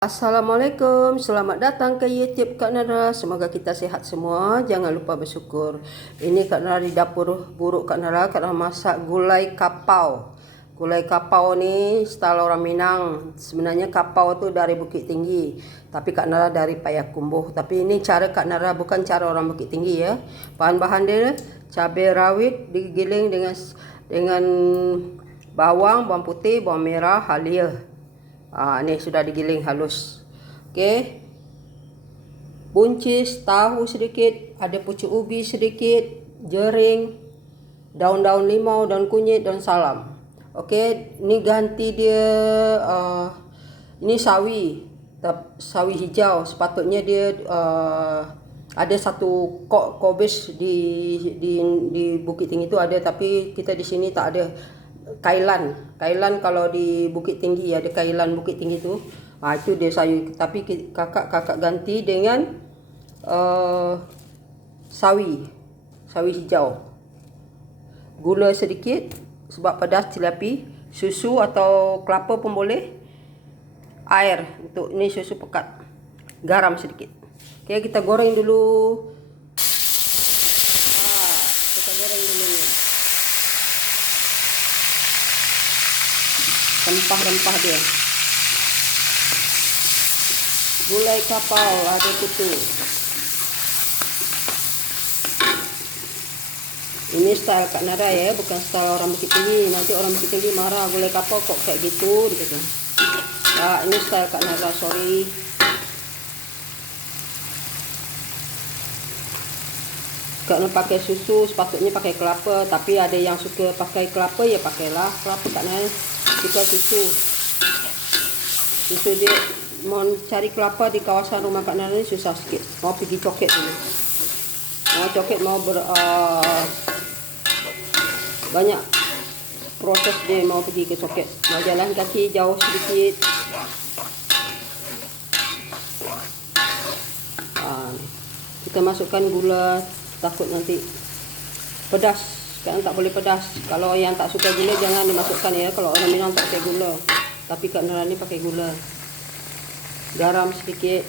Assalamualaikum, selamat datang ke YouTube Kak Nara. Semoga kita sihat semua. Jangan lupa bersyukur. Ini Kak Nara di dapur buruk Kak Nara. Kak Nara masak gulai kapau. Gulai kapau ni style orang Minang. Sebenarnya kapau tu dari Bukit Tinggi, tapi Kak Nara dari Payakumbuh. Tapi ini cara Kak Nara, bukan cara orang Bukit Tinggi ya. Bahan-bahan dia cabai rawit digiling dengan bawang putih, bawang merah, halia. Ni sudah digiling halus. Okey. Buncis tahu sedikit, ada pucuk ubi sedikit, jering, daun-daun limau, daun kunyit, daun salam. Okey, ni ganti dia ini sawi hijau. Sepatutnya dia ada satu kobis di Bukit Tinggi tu ada, tapi kita di sini tak ada. Kailan kalau di Bukit Tinggi ada kailan Bukit Tinggi tu. Itu dia sayur, tapi kakak ganti dengan sawi hijau. Gula sedikit sebab pedas tilapi, susu atau kelapa pun boleh. Air untuk ni susu pekat. Garam sedikit. Okey, kita goreng dulu. Kita goreng dulu ni. Rempah-rempah dia. Gulai kapau ada kutu. Ini style Kak Nara ya, bukan style orang Bukit Tinggi. Nanti orang Bukit Tinggi marah, gulai kapau kok kayak gitu gitu. Ini style Kak Nara, sorry. Kalau pakai susu sepatutnya pakai kelapa, tapi ada yang suka pakai kelapa ya pakailah kelapa Kak Nara. Kita susu dia mau cari kelapa di kawasan rumah Kak Nara ni susah sikit. Mau pergi coket dulu. Banyak proses dia mau pergi ke coket. Mau jalan kaki jauh sedikit. Kita masukkan gula, takut nanti pedas. Kan tak boleh pedas. Kalau yang tak suka gula jangan dimasukkan ya. Kalau orang Minang tak pakai gula. Tapi Kak Nara ni pakai gula. Garam sedikit.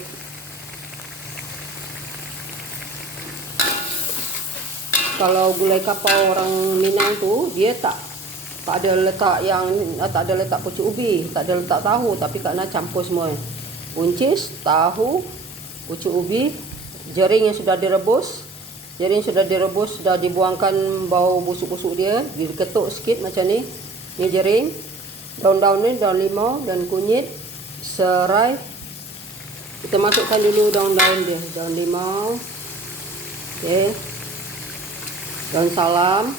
Kalau gulai kapau orang Minang tu dia tak ada letak pucuk ubi, tak ada letak tahu, tapi Kak Nara campur semua. Buncis, tahu, pucuk ubi, jering yang sudah direbus. Jering sudah direbus, sudah dibuangkan bau busuk-busuk dia, diketuk sikit macam ni. Ni jering. Daun-daun ni daun limau, daun kunyit, serai. Kita masukkan dulu daun-daun dia, daun limau. Okey. Daun salam.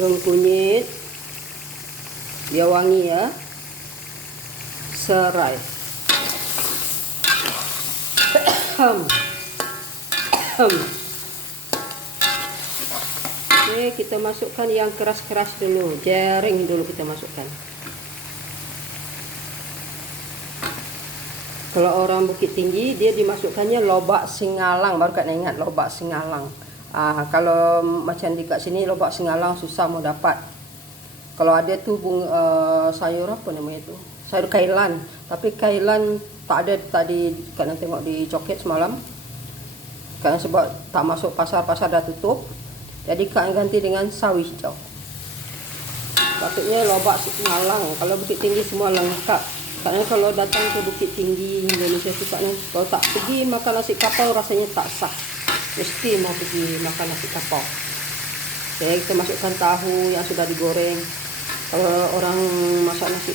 Daun kunyit. Dia wangi ya. Serai. Okey, kita masukkan yang keras-keras dulu. Jering dulu kita masukkan. Kalau orang Bukit Tinggi dia dimasukkannya lobak singalang, baru Kak ingat lobak singalang. Kalau macam di kat sini lobak singalang susah mau dapat. Kalau ada tu sayur apa namanya tu? Sayur kailan. Tapi kailan tak ada tadi Kak nak tengok di coket semalam. Kan sebab tak masuk pasar dah tutup. Jadi Kak ganti dengan sawi hijau. Patutnya lobak singalang. Kalau Bukit Tinggi semua lengkap. Karena kalau datang ke Bukit Tinggi Indonesia tu kalau tak pergi makan nasi kapau rasanya tak sah. Mesti mau pergi makan nasi kapau. Okey, kita masukkan tahu yang sudah digoreng. Kalau orang masak nasi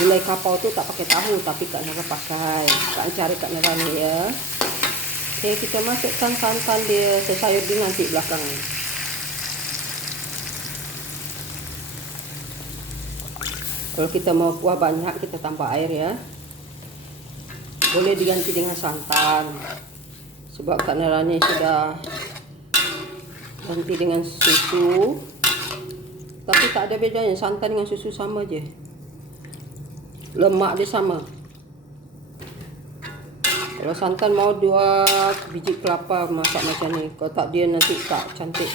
gulai kapau tu tak pakai tahu, tapi Kak Nara pakai. Kak cari Kak Nara ni ya. Okey, kita masukkan santan dia, sayur dia nanti belakang. Kalau kita mau kuah banyak, kita tambah air ya. Boleh diganti dengan santan. Sebab Kak Nara ni sudah ganti dengan susu. Tapi tak ada bedanya, santan dengan susu sama je. Lemak dia sama. Kalau santan mau 2 biji kelapa masak macam ni. Kalau tak dia nanti tak cantik.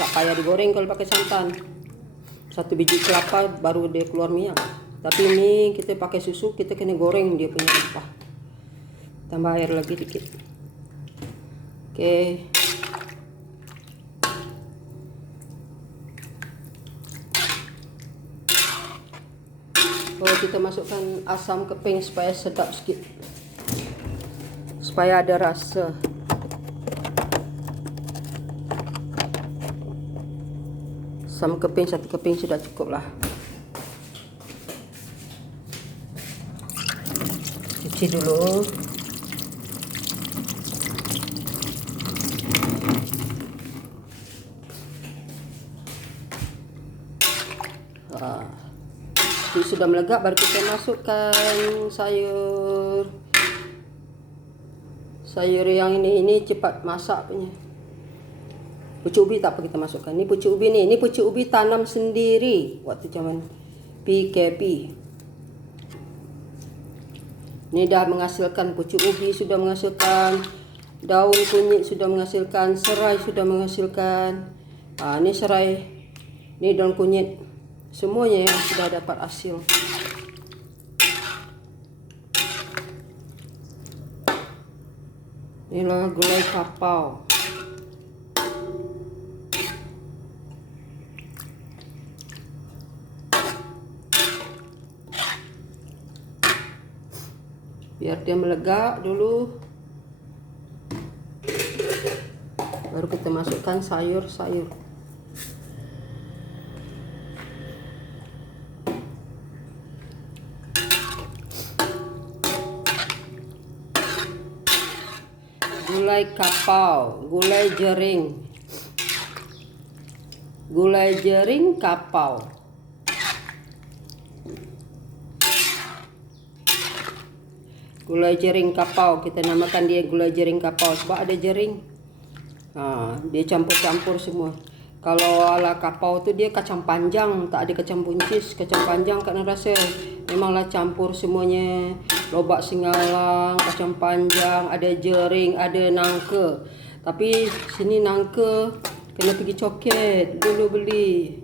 Tak payah digoreng kalau pakai santan. 1 biji kelapa baru dia keluar minyak. Tapi ini kita pakai susu, kita kena goreng dia punya rempah. Tambah air lagi dikit. Oke. Oh, kita masukkan asam keping supaya sedap sedikit, supaya ada rasa. Asam keping 1 keping sudah cukup lah. Cuci dulu. Ini sudah melegak, baru kita masukkan sayur yang ini cepat masak punya. Pucuk ubi tak apa kita masukkan. Ini pucuk ubi nih. Ini pucuk ubi tanam sendiri waktu zaman PKP. Ini dah menghasilkan pucuk ubi, sudah menghasilkan daun kunyit, sudah menghasilkan serai, sudah menghasilkan. Ini serai, ini daun kunyit, semuanya yang sudah dapat hasil. Inilah gulai kapau. Biar dia melegak dulu, baru kita masukkan sayur-sayur. Gulai kapau, gulai jering, kapau. Gulai jering kapau, kita namakan dia gulai jering kapau sebab ada jering. Dia campur-campur semua. Kalau ala kapau tu dia kacang panjang, tak ada kacang buncis. Kacang panjang kat rasa memanglah campur semuanya. Lobak singalang, kacang panjang, ada jering, ada nangka. Tapi sini nangka kena pergi coket dulu beli.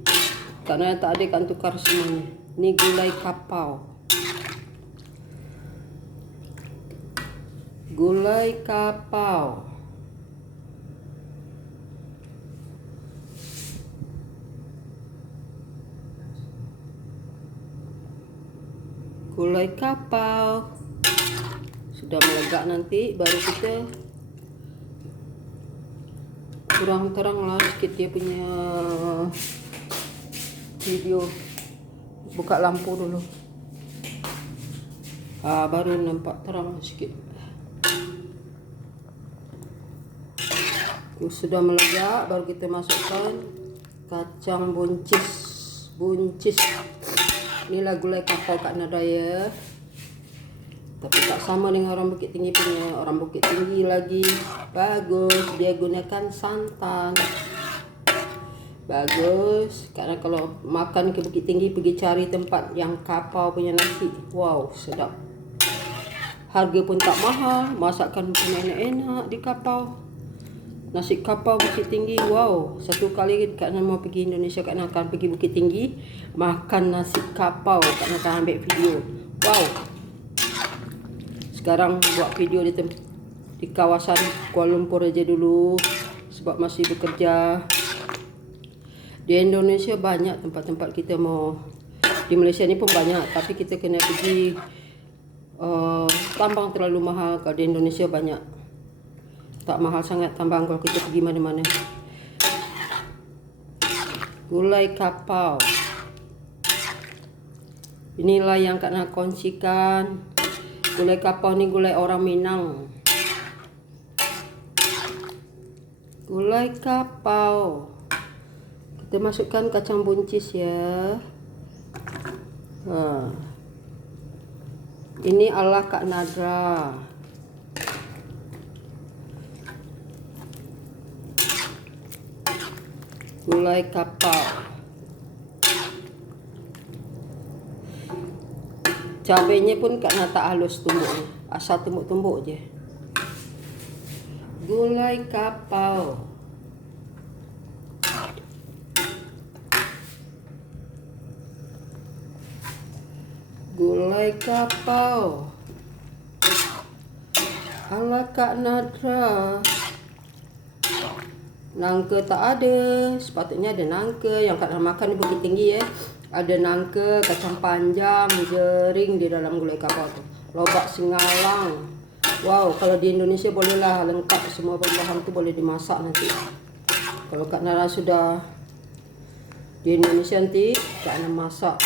Kerana tak ada kan tukar semuanya. Ni gulai kapau. Gulai kapau. Gulai kapau. Sudah melegak nanti baru kita kurang terang lah sikit dia punya video. Buka lampu dulu. Baru nampak terang sikit. Sudah melegak, baru kita masukkan kacang buncis. Inilah gulai kapau kat Nadaya. Tapi tak sama dengan orang Bukit Tinggi punya. Orang Bukit Tinggi lagi bagus, dia gunakan santan. Bagus, karena kalau makan ke Bukit Tinggi pergi cari tempat yang kapau punya nasi. Wow, sedap. Harga pun tak mahal, masakan pun enak-enak di kapau. Nasi kapau Bukit Tinggi, wow. Satu kali Kak Nan mau pergi Indonesia, Kak Nan akan pergi Bukit Tinggi, makan nasi kapau. Kak Nan akan ambil video. Wow. Sekarang buat video di kawasan Kuala Lumpur aja dulu, sebab masih bekerja. Di Indonesia banyak tempat-tempat kita mau. Di Malaysia ni pun banyak, tapi kita kena pergi Tambang terlalu mahal. Kalau di Indonesia banyak. Tak mahal sangat Tambang kalau kita pergi mana-mana. Gulai kapau. Inilah yang Kak nak kongsikan. Gulai kapau ni gulai orang Minang. Gulai kapau. Kita masukkan kacang buncis ya. Ini ala Kak Nadra. Gulai kapau. Cabenya pun Kak nak tak halus tumbuk, asal tumbuk-tumbuk je. Gulai kapau. Gulai kapau ala Kak Nadra. Nangka tak ada, sepatutnya ada nangka. Yang Kak Nadra makan di Bukit Tinggi ya. Ada nangka, kacang panjang, jering di dalam gulai kapau tu. Lobak singalang. Wow, kalau di Indonesia bolehlah lengkap semua bahan tu boleh dimasak nanti. Kalau Kak Nadra sudah di Indonesia nanti Kak Nadra masak.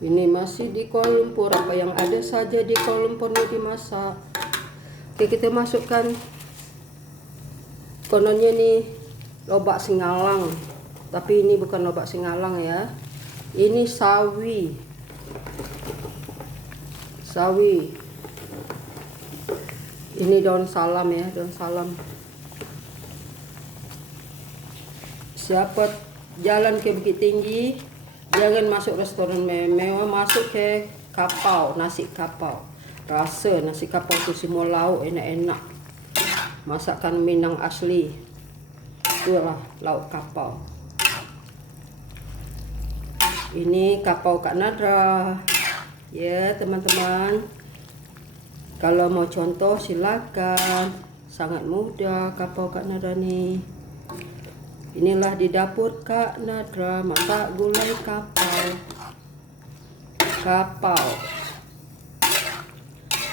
Ini masih di Kuala Lumpur, apa yang ada saja di Kuala Lumpur ni dimasak. Oke, kita masukkan kononnya nih lobak singalang. Tapi ini bukan lobak singalang ya. Ini sawi. Sawi. Ini daun salam ya, daun salam. Siapa jalan ke Bukit Tinggi, jangan masuk restoran mewah, masuk ke kapau, nasi kapau. Rasa nasi kapau tu semua lauk enak-enak. Masakan Minang asli. Itulah lauk kapau. Ini kapau Kak Nadra. Ya, teman-teman. Kalau mau contoh silakan. Sangat mudah kapau Kak Nadra nih. Inilah di dapur Kak Nadra, masak gulai kapau. Kapau.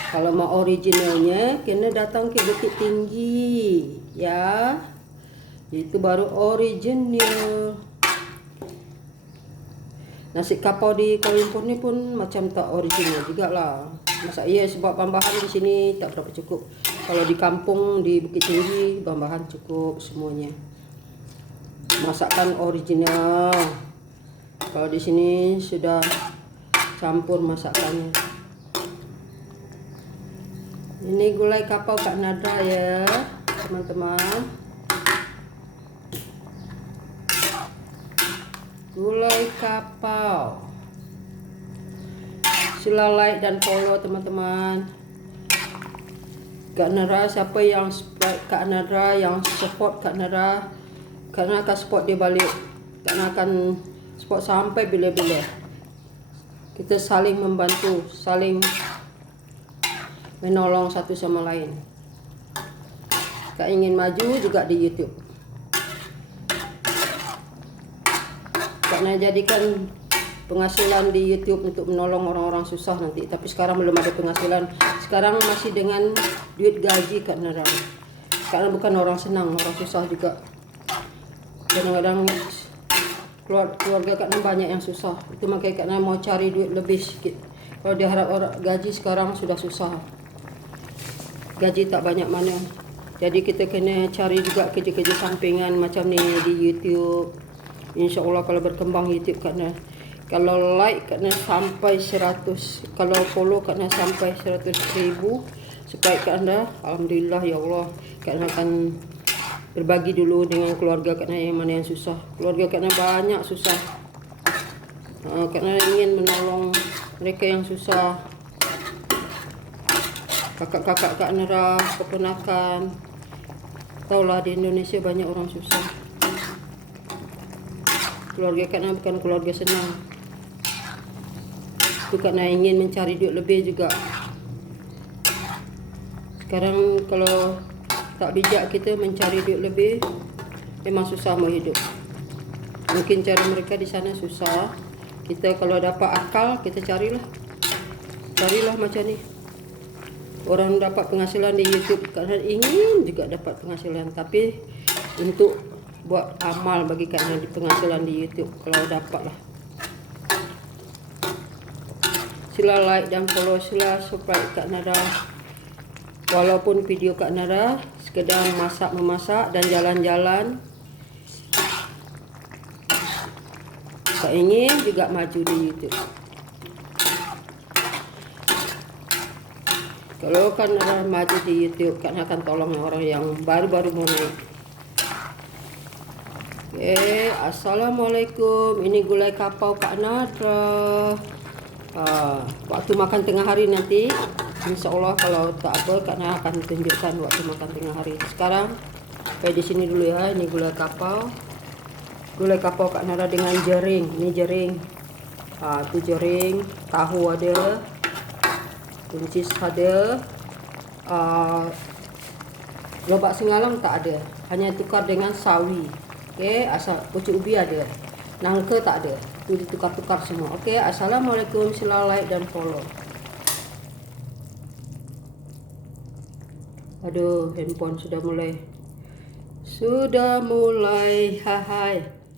Kalau mau originalnya, kena datang ke Bukit Tinggi, ya. Itu baru original. Nasi kapau di Kuala Lumpur ni pun macam tak original juga lah. Masa iya sebab bahan-bahan di sini tak berapa cukup. Kalau di kampung di Bukit Tinggi, bahan-bahan cukup semuanya. Masakan original. Kalau di sini sudah campur masakannya. Ini gulai kapau Kak Nadra ya, teman-teman. Gulai kapau. Sila like dan follow teman-teman. Kak Nadra, siapa yang subscribe Kak Nadra, yang support Kak Nadra, karena akan support dia balik. Karena akan support sampai bila-bila. Kita saling membantu, saling menolong satu sama lain. Kak ingin maju juga di YouTube. Karena jadikan penghasilan di YouTube untuk menolong orang-orang susah nanti. Tapi sekarang belum ada penghasilan. Sekarang masih dengan duit gaji Kak Nadra. Karena bukan orang senang, orang susah juga. Kadang-kadang keluarga Kak Nadra banyak yang susah. Itu makanya Kak Nadra mau cari duit lebih sikit. Kalau diharap orang gaji sekarang sudah susah. Gaji tak banyak mana. Jadi kita kena cari juga kerja-kerja sampingan macam ni di YouTube. InsyaAllah kalau berkembang YouTube Kak Nadra. Kalau like Kak Nadra sampai 100. Kalau follow Kak Nadra sampai 100,000 subscribe Kak Nadra. Alhamdulillah ya Allah. Kak Nadra akan berbagi dulu dengan keluarga Kak Nadra yang mana yang susah. Keluarga Kak Nadra banyak susah. Kak Nadra ingin menolong mereka yang susah. Kakak-kakak Kak Nadra, keponakan. Taulah di Indonesia banyak orang susah. Keluarga Kak Nadra bukan keluarga senang. Itu Kak Nadra ingin mencari duit lebih juga. Sekarang kalau tak bijak kita mencari duit lebih, memang susah mau hidup. Mungkin cara mereka di sana susah. Kita kalau dapat akal, kita carilah. Carilah macam ni. Orang dapat penghasilan di YouTube, Kak Nadra ingin juga dapat penghasilan. Tapi untuk buat amal bagi Kak Nadra di penghasilan di YouTube, kalau dapat lah. Sila like dan follow, sila subscribe Kak Nadra. Walaupun video Kak Nadra sekedar memasak dan jalan-jalan, Kak ingin juga maju di YouTube. Kalau Kak Nadra maju di YouTube, Kak Nadra akan tolong orang yang baru-baru mau naik. Oke, assalamualaikum. Ini gulai kapau Kak Nadra. Waktu makan tengah hari nanti, InsyaAllah kalau tak apa, Kak Nadra akan tunjukkan waktu makan tengah hari. Sekarang sampai di sini dulu ya. Ini gulai kapau. Gulai kapau Kak Nara dengan jering. Ini jering. Itu jering. Tahu ada. Buncis ada. Lobak singalang tak ada. Hanya tukar dengan sawi. Okey, asal pucuk ubi ada. Nangka tak ada. Itu ditukar-tukar semua. Okey, assalamualaikum. Sila like dan follow. Aduh, handphone sudah mulai. Hai.